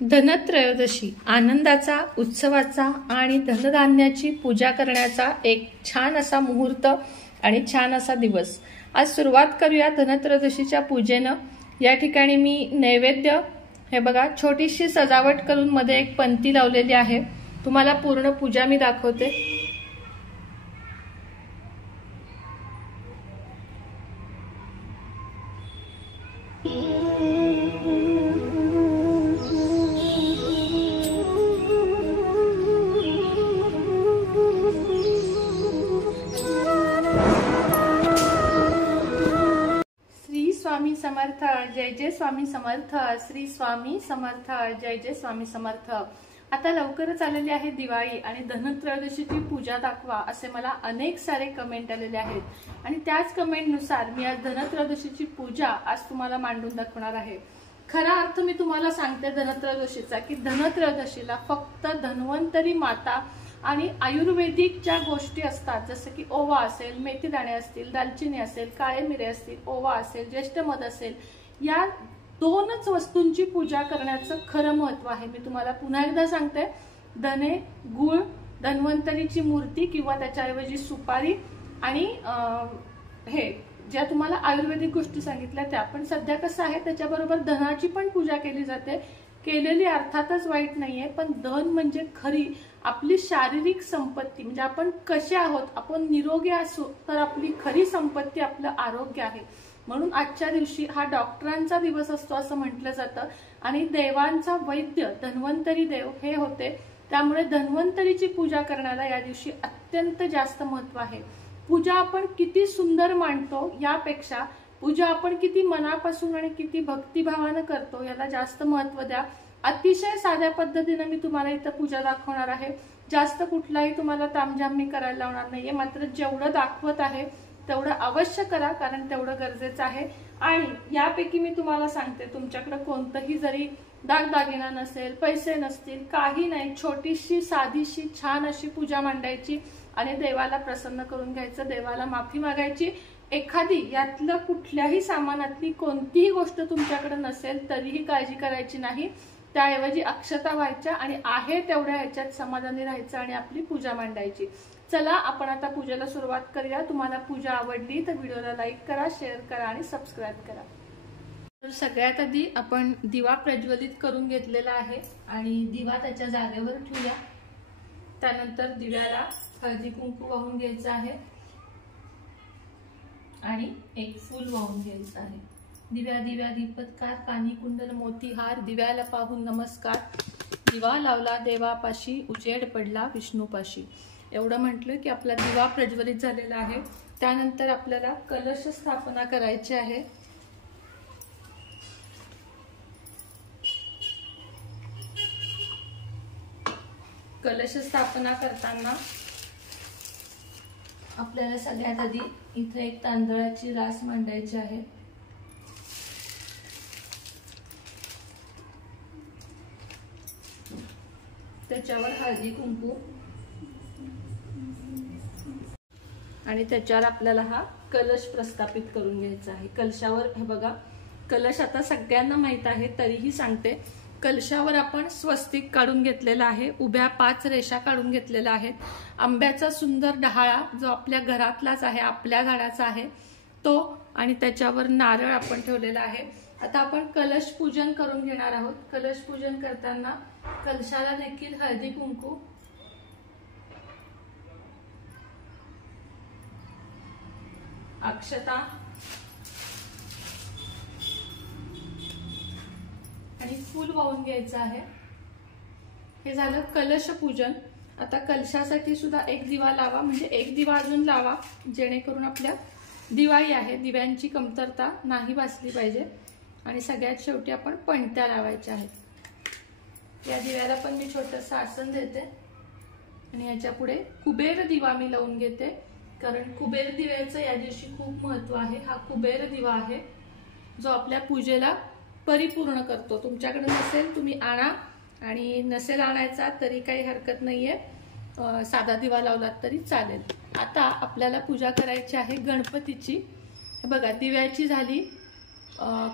धनत्रयोदशी आनंदाचा, उत्सवाचा आणि धनधान्याची पूजा करण्याचा एक छान असा मुहूर्त आणि छान असा दिवस। आज सुरुवात करूया धनत्रयोदशीच्या पूजेनं। या ठिकाणी मी नैवेद्य हे बघा छोटीशी सजावट करून मध्ये एक पंती लावलेली आहे। तुम्हाला पूर्ण पूजा मी दाखवते। स्वामी समर्थ, जय जय स्वामी समर्थ। श्री स्वामी समर्थ, जय जय स्वामी समर्थ। आता लवकरच आलेली आहे दिवाळी आणि धनत्रयोदशीची पूजा दाखवा असे मला अनेक सारे कमेंट आलेले आहेत आणि त्याच कमेंटनुसार मी आज धनत्रयोदशीची पूजा आज तुम्हाला मांडून दाखवणार आहे। खरा अर्थ मी तुम्हाला सांगते धनत्रयोदशीचा की धनत्रयोदशीला फक्त धन्वंतरी माता आणि आयुर्वेदिक ज्या गोष्टी असतात जसे की ओवा असेल, मेथी दाणे असतील, दालचिनी असेल, काळे मिरे असतील, ओवा असेल, ज्येष्ठ मध असेल, या दोनच वस्तूंची पूजा करण्याचं खरं महत्त्व आहे। मी तुम्हाला पुन्हा एकदा सांगते, धने, गुळ, धन्वंतरीची मूर्ती किंवा त्याच्याऐवजी सुपारी आणि हे ज्या तुम्हाला आयुर्वेदिक गोष्टी सांगितल्या त्या। पण सध्या कसं आहे त्याच्याबरोबर धनाची पण पूजा केली जाते। केलेली अर्थातच वाईट नाहीये, पण धन म्हणजे खरी आपली शारीरिक संपत्ती, म्हणजे आपण कसे आहोत, आपण निरोगी असू तर आपली खरी संपत्ती आपलं आरोग्य आहे। म्हणून आजच्या दिवशी हा डॉक्टरांचा दिवस असतो असं म्हटलं जातं आणि देवांचा वैद्य धन्वंतरी देव हे होते, त्यामुळे धन्वंतरीची पूजा करण्याला या दिवशी अत्यंत जास्त महत्त्व आहे। पूजा आपण किती सुंदर मांडतो यापेक्षा पूजा आपण किती मनापासून आणि किती भक्तिभावाने करतो याला जास्त महत्त्व द्या। अतिशय साध्या पद्धतीने मी तुम्हाला इथं पूजा दाखवणार आहे। जास्त कुठलाही तुम्हाला तामझाम मी करायला लावणार नाहीये, मात्र जेवढं दाखवत आहे तेवढं अवश्य करा, कारण तेवढं गरजेचं आहे। आणि यापैकी मी तुम्हाला सांगते, तुमच्याकडे कोणतंही जरी दागदागिना नसेल, पैसे नसतील, काही नाही, छोटीशी साधीशी छान अशी पूजा मांडायची आणि देवाला प्रसन्न करून घ्यायचं, देवाला माफी मागायची। एखादी यातलं कुठल्याही सामानातली कोणतीही गोष्ट तुमच्याकडे नसेल तरीही काळजी करायची नाही, त्याऐवजी अक्षता व्हायच्या आणि आहे तेवढ्या ह्याच्यात समाधानी राहायचं आणि आपली पूजा मांडायची। चला आपण आता पूजेला सुरुवात करूया। तुम्हाला पूजा आवडली तर व्हिडिओला लाईक करा, शेअर करा आणि सबस्क्राईब करा। तर सगळ्यात आधी आपण दिवा प्रज्वलित करून घेतलेला आहे आणि दिवा त्याच्या जागेवर ठेवूया। त्यानंतर दिव्याला हळदी कुंकू वाहून घ्यायचं आहे आणि एक फूल वाहून घ्यायचं आहे। दिव्या दिव्या दीपत्कार, कानी कुंडल मोती हार, दिव्याला पाहून नमस्कार, दिवा लावला देवापाशी, उजेड पडला विष्णूपाशी। एवढं म्हटलं की आपला दिवा प्रज्वलित झालेला आहे। त्यानंतर आपल्याला कलश स्थापना करायची आहे। कलश स्थापना करताना आपल्याला सगळ्यात आधी इथे एक तांदळाची रास मांडायची आहे। त्याच्यावर हळदी कुंकू आणि त्याच्यावर आपल्याला हा कलश प्रस्थापित करून घ्यायचा आहे। कलशावर हे बघा, कलश आता सगळ्यांना माहित आहे तरीही सांगते, कलशावर आपण स्वस्तिक काढून घेतलेला आहे, उभ्या 5 रेषा काढून घेतलेल्या आहेत, आंब्याचा सुंदर डहाळा जो आपल्या घरातलाच आहे, आपल्या झाडाचा आहे तो, आणि त्याच्यावर नारळ आपण ठेवलेला आहे। आता आपण कलश पूजन करून घेणार आहोत। कलश पूजन करताना कलशाला देखील हळदी कुंकू, अक्षता आणि फूल वाहून घ्यायचं आहे। हे झालं कलश पूजन। आता कलशासाठी सुद्धा एक दिवा लावा, म्हणजे एक दिवा अजून लावा, जेणेकरून आपल्या दिवाळी आहे दिव्यांची कमतरता नाही भासली पाहिजे। आणि सगळ्यात शेवटी आपण पणत्या लावायच्या आहेत। या दिव्याला पण मी छोटंसं आसन देते आणि याच्या पुढे कुबेर दिवा मी लावून घेते, कारण कुबेर दिव्याचं या दिवशी खूप महत्त्व आहे। हा कुबेर दिवा आहे जो आपल्या पूजेला परिपूर्ण करतो। तुमच्याकडे नसेल तुम्ही आणा, आणि नसेल आणायचा तरी काही हरकत नाहीये, साधा दिवा लावलात तरी चालेल। आता आपल्याला पूजा करायची आहे गणपतीची। बघा, दिव्याची झाली,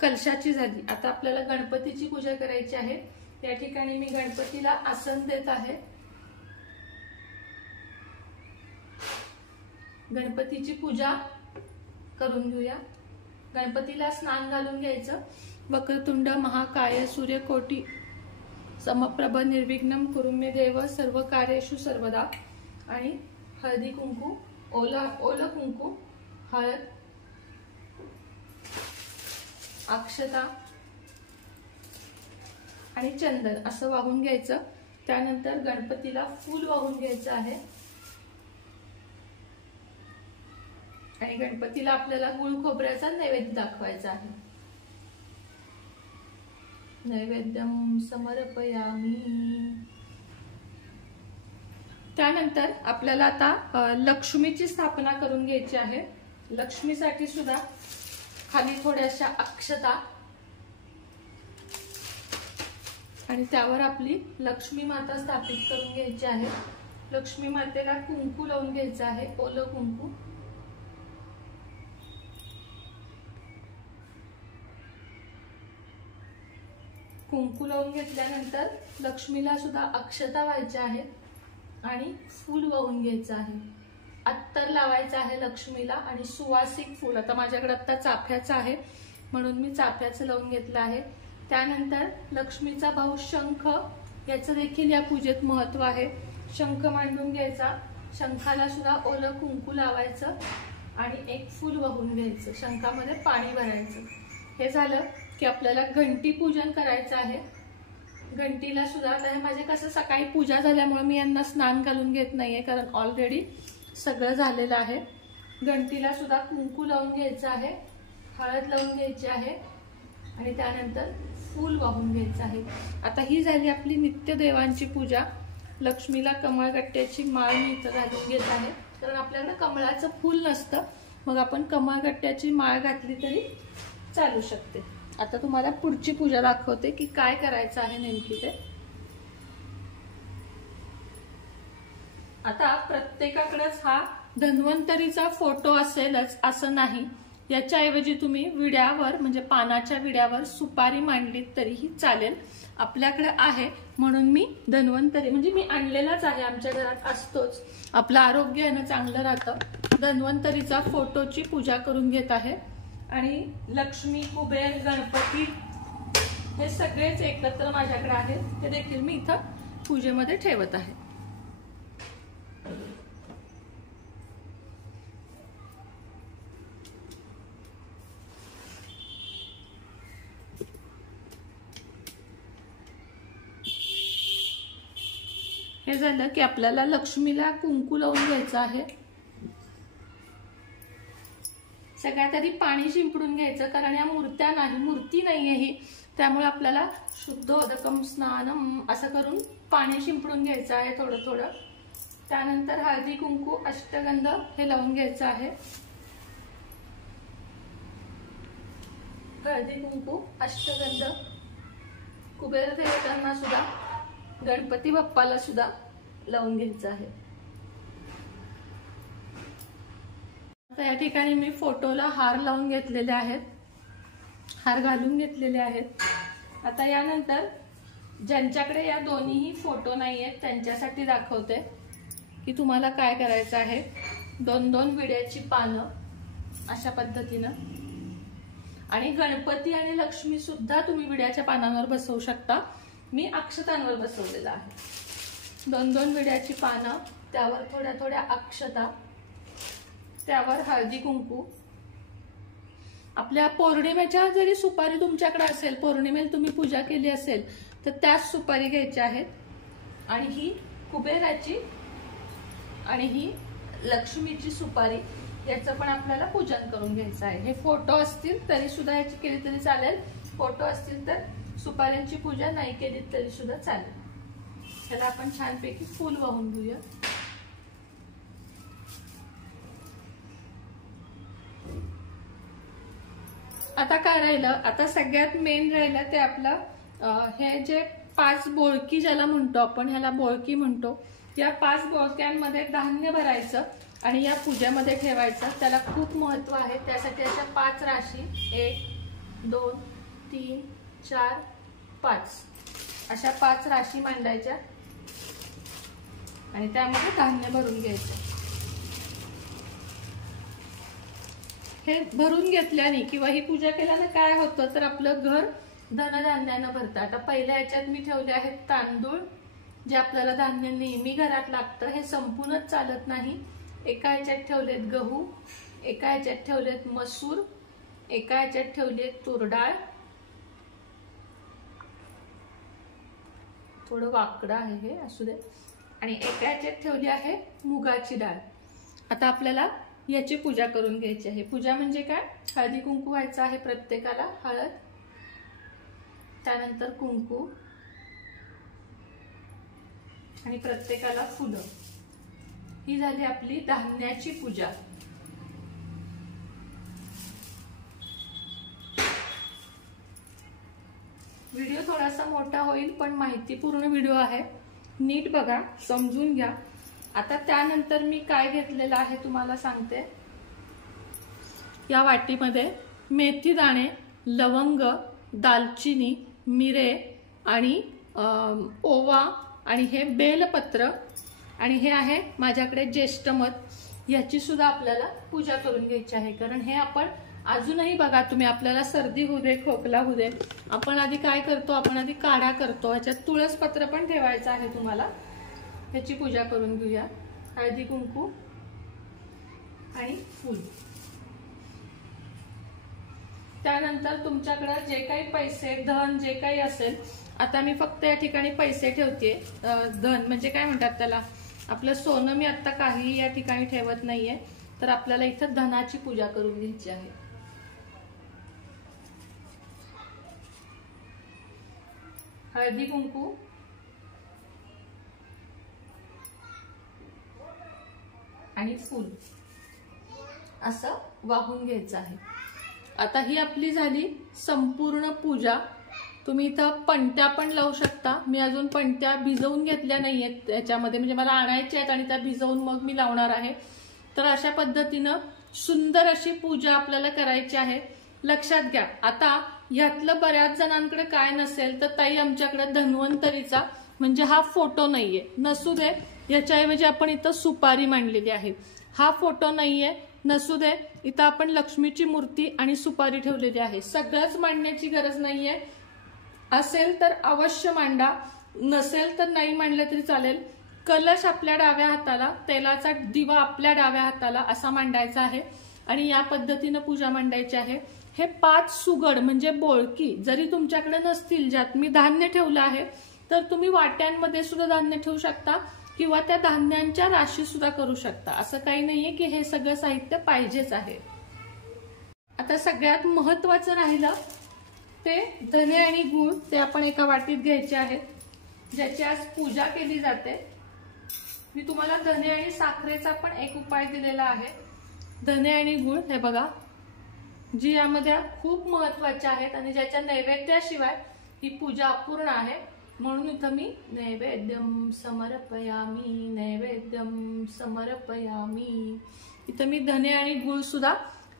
कलशाची झाली, आता आपल्याला गणपतीची पूजा करायची आहे। या ठिकाणी मी गणपतीला आसन देत आहे। गणपतीची पूजा करून घेऊया। गणपतीला स्नान घालून घ्यायचं। वक्रतुंड महाकाय सूर्यकोटी समप्रभ निर्विघ्नं कुरु मे देव सर्व कार्येषु सर्वदा। आणि हळदी कुंकू, ओलं कुंकू, हळद, अक्षता आणि चंदन असं वाहून घ्यायचं। त्यानंतर गणपतीला फूल वाहून घ्यायचं आहे आणि गणपतीला आपल्याला गुळ खोबऱ्याचा नैवेद्य दाखवायचा आहे। नैवेद्यम समर्पयामी। त्यानंतर आपल्याला आता लक्ष्मीची स्थापना करून घ्यायची आहे। लक्ष्मीसाठी सुद्धा खाली थोड्याशा अक्षता आणि त्यावर आपली लक्ष्मी माता स्थापित करून घ्यायची आहे। लक्ष्मी मातेला कुंकू लावून घ्यायचं आहे, ओलं कुंकू। कुंकू लावून घेतल्यानंतर लक्ष्मीला सुद्धा अक्षता व्हायच्या आहेत आणि फूल वाहून घ्यायचं आहे। अत्तर लावायचं आहे लक्ष्मीला आणि सुवासिक फूल, आता माझ्याकडे आता चाफ्याचं आहे म्हणून मी चाफ्याचं लावून घेतलं आहे। त्यानंतर लक्ष्मीचा भाऊ शंख, याचं देखील या पूजेत महत्व आहे। शंख मांडून घ्यायचा, शंखाला सुद्धा ओलं कुंकू लावायचं आणि एक फूल वाहून घ्यायचं, शंखामध्ये पाणी भरायचं। हे झालं की आपल्याला घंटी पूजन करायचं आहे। घंटीला सुद्धा आता माझे कसं सकाळी पूजा झाल्यामुळे मी यांना स्नान घालून घेत नाहीये, कारण ऑलरेडी सगळं झालेलं आहे। घंटीला सुद्धा कुंकू लावून घ्यायचं आहे, हळद लावून घ्यायची आहे आणि त्यानंतर फूल वाहून घ्यायचं आहे। आता ही झाली आपली नित्य देवांची पूजा। लक्ष्मीला कमळगट्ट्याची माळ मी इथं घालून घेत आहे, कारण आपल्याकडे कमळाचं फूल नसतं, मग आपण कमळगट्ट्याची माळ घातली तरी चालू शकते। आता तुम्हाला पुढची पूजा दाखवते की काय करायचं आहे नेमकी ते। आता प्रत्येकाकडेच हा धन्वंतरीचा फोटो असेलच असं नाही, याच्याऐवजी तुम्ही विड्यावर म्हणजे पानाच्या विड्यावर सुपारी मांडलीत तरीही चालेल। आपल्याकडे आहे म्हणून मी धन्वंतरी म्हणजे मी आणलेलाच आहे, आमच्या घरात असतोच, आपलं आरोग्य आहे ना चांगलं राहतं। धन्वंतरीचा फोटोची पूजा करून घेत आहे आणि लक्ष्मी, कुबेर, गणपती हे सगळेच एकत्र माझ्याकडे आहेत, ते देखील मी इथं पूजेमध्ये ठेवत आहे। हे झालं की आपल्याला लक्ष्मीला कुंकू लावून घ्यायचं आहे। सगळ्यात आधी पाणी शिंपडून घ्यायचं, कारण या मूर्ती नाहीये ही, त्यामुळे आपल्याला शुद्धोदकम स्नानम असं करून पाणी शिंपडून घ्यायचं आहे थोडं थोडं। त्यानंतर हळदी कुंकू अष्टगंध हे लावून घ्यायचं आहे। हळदी कुंकू अष्टगंध कुबेर देवतांना सुद्धा, गणपती बाप्पाला सुद्धा लावून घ्यायचं आहे। आता या ठिकाणी मी फोटोला हार लावून घेतलेले आहेत, हार घालून घेतलेले आहेत। आता यानंतर ज्यांच्याकडे या दोन्हीही फोटो नाही आहेत त्यांच्यासाठी दाखवते की तुम्हाला काय करायचं आहे। दोन दोन विड्याची पानं अशा पद्धतीनं, आणि गणपती आणि लक्ष्मी सुद्धा तुम्ही विड्याच्या पानांवर बसवू शकता, मी अक्षतांवर बसवलेलं आहे। दोन दोन विड्याची पानं, त्यावर थोड्या थोड्या अक्षता, त्यावर हळदी कुंकू। आपल्या पौर्णिमेच्या जरी सुपारी तुमच्याकडे असेल, पौर्णिमेला तुम्ही पूजा केली असेल तर त्याच सुपारी घ्यायच्या आहेत। आणि ही कुबेराची आणि ही लक्ष्मीची सुपारी, याचं पण आपल्याला पूजन करून घ्यायचं आहे। हे फोटो असतील तरी सुद्धा याची केली तरी चालेल, फोटो असतील तर सुपाऱ्यांची पूजा नाही केली तरी सुद्धा चालेल। त्याला आपण छानपैकी फूल वाहून घेऊया। आता काय राहिलं, आता सगळ्यात मेन राहिलं ते आपलं हे जे 5 बोळकी ज्याला म्हणतो आपण, ह्याला बोळकी म्हणतो, या 5 बोळक्यांमध्ये धान्य भरायचं आणि या पूजेमध्ये ठेवायचं। त्याला खूप महत्व आहे, त्यासाठी याच्या 5 राशी 1 2 3 4 5 अशा 5 राशी मांडायच्या आणि त्यामध्ये धान्य भरून घ्यायचं। हे भरून घेतल्याने किंवा ही पूजा केल्याने काय होतं तर आपलं घर धनधान्यानं भरतं। आता पहिल्या याच्यात मी ठेवले आहेत तांदूळ, जे आपल्याला धान्य नेहमी घरात लागतं, हे संपूर्णच चालत नाही। एका याच्यात ठेवलेत गहू, एका याच्यात ठेवलेत मसूर, एका याच्यात ठेवलेत तूर डाळ, थोडं वाकडं आहे हे असू दे, आणि एका याच्यात ठेवली आहे मुगाची डाळ। आता आपल्याला याची पूजा करून घ्यायची आहे। पूजा म्हणजे काय, हळदी कुंकू व्हायचं आहे प्रत्येकाला, हळद, त्यानंतर कुंकू आणि प्रत्येकाला फुलं। ही झाली आपली धान्याची पूजा। व्हिडिओ थोडासा मोठा होईल पण माहितीपूर्ण व्हिडिओ आहे, नीट बघा, समजून घ्या। आता त्यानंतर मी काय घेतलेलं आहे तुम्हाला सांगते। या वाटीमध्ये मेथी दाणे, लवंग, दालचिनी, मिरे आणि ओवा आणि हे बेलपत्र आणि हे आहे माझ्याकडे ज्येष्ठमध। याची सुद्धा आपल्याला पूजा करून घ्यायची आहे, कारण हे आपण अजूनही बघा तुम्ही, आपल्याला सर्दी होऊ दे, खोकला होऊ दे, आपण आधी काय करतो, आपण आधी काढा करतो। ह्याच्यात तुळसपत्र पण ठेवायचं आहे तुम्हाला। ह्याची पूजा करून घेऊया। हळदी कुंकू आणि फूल। त्यानंतर तुमच्याकडे जे काही पैसे, धन जे काही असेल, आता मी फक्त या ठिकाणी पैसे ठेवते। धन म्हणजे काय म्हणतात त्याला, आपलं सोनं मी आता काही या ठिकाणी ठेवत नाहीये, तर आपल्याला इथं धनाची पूजा करून घ्यायची आहे। हळदी कुंकू आणि फूल असं वाहून घ्यायचं आहे। आता ही आपली झाली संपूर्ण पूजा। तुम्ही इथं पणत्या पण लावू शकता। मी अजून पणत्या भिजवून घेतल्या नाहीयेत त्याच्यामध्ये, म्हणजे मला आणायच्या आहेत आणि त्या भिजवून मग मी लावणार आहे। तर अशा पद्धतीनं सुंदर अशी पूजा आपल्याला करायची आहे। लक्षात घ्या, आता यातलं बऱ्याच जणांकडे काय नसेल तर ताई आमच्याकडे धन्वंतरीचा म्हणजे हा फोटो नाहीये, नसू दे, याच्याऐवजी आपण इथं सुपारी मांडलेली आहे। हा फोटो नाहीये, नसू दे, इथं आपण लक्ष्मीची मूर्ती आणि सुपारी ठेवलेली आहे। सगळंच मांडण्याची गरज नाहीये, असेल तर अवश्य मांडा, नसेल तर नाही मांडलं तरी चालेल। कलश आपल्या डाव्या हाताला, तेलाचा दिवा आपल्या डाव्या हाताला असा मांडायचा आहे आणि या पद्धतीनं पूजा मांडायची आहे। हे 5 सुगड म्हणजे बोळकी जरी तुमच्याकडे नसतील, ज्यात मी धान्य ठेवलं आहे, तर तुम्ही वाट्यांमध्ये सुद्धा धान्य ठेवू शकता किंवा त्या धान्यांच्या राशी सुद्धा करू शकता। असं काही नाहीये की हे सगळं साहित्य पाहिजेच आहे। आता सगळ्यात महत्वाचं राहिलं ते धने आणि गूळ, ते आपण एका वाटीत घ्यायचे आहेत, ज्याची आज पूजा केली जाते। मी तुम्हाला धने आणि साखरेचा पण एक उपाय दिलेला आहे। धने आणि गूळ हे बघा, जी यामध्ये खूप महत्वाचे आहेत आणि ज्याच्या नैवेद्याशिवाय ही पूजा अपूर्ण आहे, म्हणून इथं मी नैवेद्यम समर्पयामी, नैवेद्यम समर्पयामी, इथं मी धने आणि गूळ सुद्धा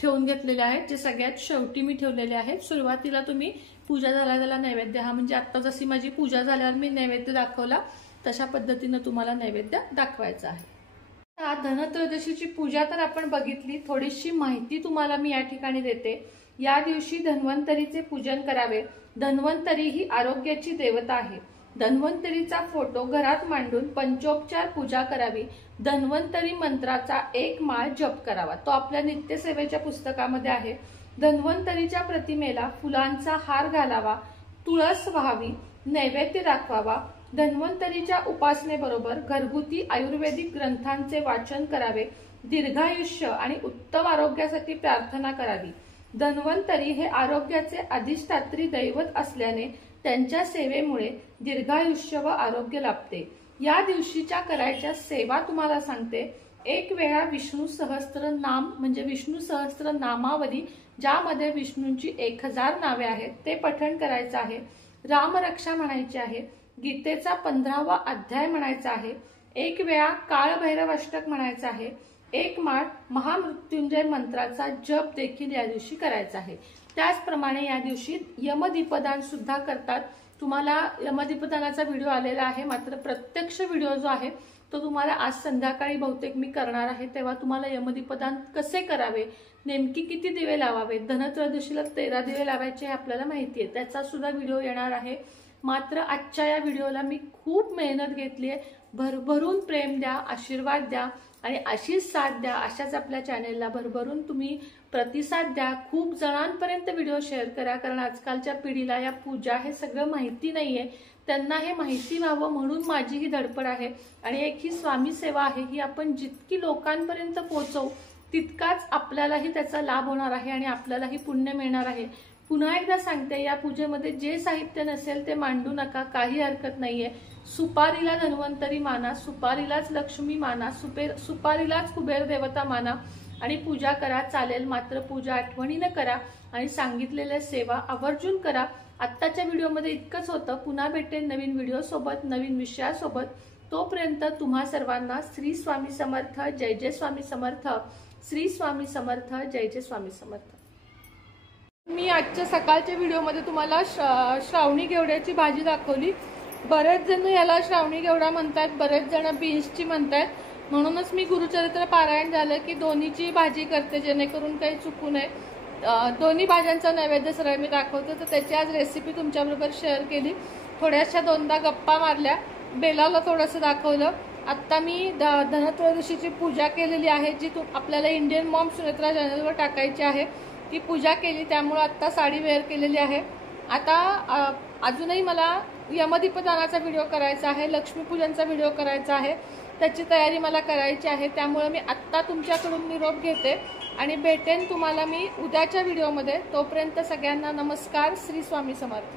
ठेवून घेतलेले आहेत, जे सगळ्यात शेवटी मी ठेवलेले आहेत। सुरुवातीला तुम्ही पूजा झाल्याला नैवेद्य, हा म्हणजे आता जशी माझी पूजा झाल्यावर मी नैवेद्य दाखवला तशा पद्धतीने तुम्हाला नैवेद्य दाखवायचा आहे। धनत्रयोदशीची पूजा तर आपण बघितली, थोडीशी माहिती तुम्हाला मी या ठिकाणी देते। या दिवशी धन्वंतरीचे पूजन करावे। धन्वंतरी ही आरोग्याची देवता आहे। धन्वंतरीचा फोटो घरात मांडून पंचोपचार पूजा करावी। धन्वंतरी मंत्राचा 1 माळ जप करावा, तो आपल्या नित्यसेवेच्या पुस्तकामध्ये आहे। धन्वंतरीच्या प्रतिमेला फुलांचा हार घालावा, तुळस व्हावी, नैवेद्य दाखवावा। धन्वंतरीच्या उपासनेबरोबर घरगुती आयुर्वेदिक ग्रंथांचे वाचन करावे। दीर्घायुष्य आणि उत्तम आरोग्यासाठी प्रार्थना करावी। धन्वंतरी हे आरोग्याचे अधिष्ठात्री दैवत असल्याने त्यांच्या सेवेमुळे दीर्घायुष्य व आरोग्य लाभते। या दिवशीच्या करायच्या सेवा तुम्हाला सांगते। 1 वेळा विष्णू सहस्त्र नाम म्हणजे विष्णू सहस्त्र नामावली, ज्यामध्ये विष्णूंची 1000 नावे आहेत, ते पठण करायचं आहे। रामरक्षा म्हणायची आहे। गीतेचा 15वा अध्याय म्हणायचा आहे। 1 वेळा काळभैरव अष्टक म्हणायचं आहे। 1 माळ महामृत्युंजय मंत्राचा जप देखील या दिवशी करायचा आहे। त्याचप्रमाणे या दिवशी यमदीपदान सुद्धा करतात। तुम्हाला यमदीपदानाचा व्हिडिओ आलेला आहे, मात्र प्रत्यक्ष व्हिडिओ जो आहे तो तुम्हाला आज संध्याकाळी बहुतेक मी करणार आहे। तेव्हा तुम्हाला यमदीपदान कसे करावे, नेमकी किती दिवे लावावे, धनत्रयोदशीला 13 दिवे लावायचे हे आपल्याला माहिती आहे, त्याचा सुद्धा व्हिडिओ येणार आहे। मात्र आजच्या या व्हिडिओला मी खूप मेहनत घेतली आहे। भरभरून प्रेम द्या, आशीर्वाद द्या आणि अशीच साथ द्या। अशाच आपल्या चॅनेलला भरभरून तुम्ही प्रतिसाद द्या। खूप जणांपर्यंत व्हिडिओ शेअर करा, कारण आजकालच्या पिढीला या पूजा हे सगळं माहिती नाहीये, त्यांना हे माहिती व्हावं म्हणून माझी ही धडपड आहे। आणि एक ही स्वामी सेवा आहे, ही आपण जितकी लोकांपर्यंत पोहोचवू तितकाच आपल्यालाही त्याचा लाभ होणार आहे आणि आपल्यालाही पुण्य मिळणार आहे। पुन्हा एकदा सांगते, या पूजेमध्ये जे साहित्य नसेल ते मांडू नका, काही हरकत नाहीये। सुपारीला धन्वंतरी माना, सुपारीलाच लक्ष्मी माना, सुपारीलाच कुबेर देवता माना आणि पूजा करा, चालेल। मात्र पूजा आठवणीने करा आणि सांगितलेल्या सेवा आवर्जून करा। आत्ताच्या व्हिडिओमध्ये इतकंच होतं। पुन्हा भेटेन नवीन व्हिडिओ सोबत, नवीन विषयासोबत। तोपर्यंत तुम्हा सर्वांना श्री स्वामी समर्थ, जय जय स्वामी समर्थ, श्री स्वामी समर्थ, जय जय स्वामी समर्थ। मी आजच्या सकाळच्या व्हिडिओमध्ये तुम्हाला श्रावणी घेवड्याची भाजी दाखवली। बरेच जण याला श्रावणी घेवडा म्हणतात, बरेच जण बीन्सची म्हणतात, म्हणूनच मी गुरुचरित्र पारायण झालं की दोन्हीची भाजी करते, जेणेकरून काही चुकू नये। दोन्ही भाज्यांचा नैवेद्य सरळ मी दाखवते, तर त्याची आज रेसिपी तुमच्याबरोबर शेअर केली। थोड्याशा दोनदा गप्पा मारल्या, बेलाला थोडंसं दाखवलं। आत्ता मी धनत्रयोदशीची पूजा केलेली आहे, जी आपल्याला इंडियन मॉम सुनेत्रा चॅनलवर टाकायची आहे। ती पूजा केली, त्यामुळे आत्ता साडी वेअर केलेली आहे। आता अजूनही मला यमदीपदानाचा व्हिडिओ करायचा आहे, लक्ष्मीपूजनचा व्हिडिओ करायचा आहे, त्याची तयारी मला करायची आहे। त्यामुळे मी आत्ता तुमच्याकडून निरोप घेते आणि भेटेन तुम्हाला मी उद्याच्या व्हिडिओमध्ये। तोपर्यंत सगळ्यांना नमस्कार, श्री स्वामी समर्थ।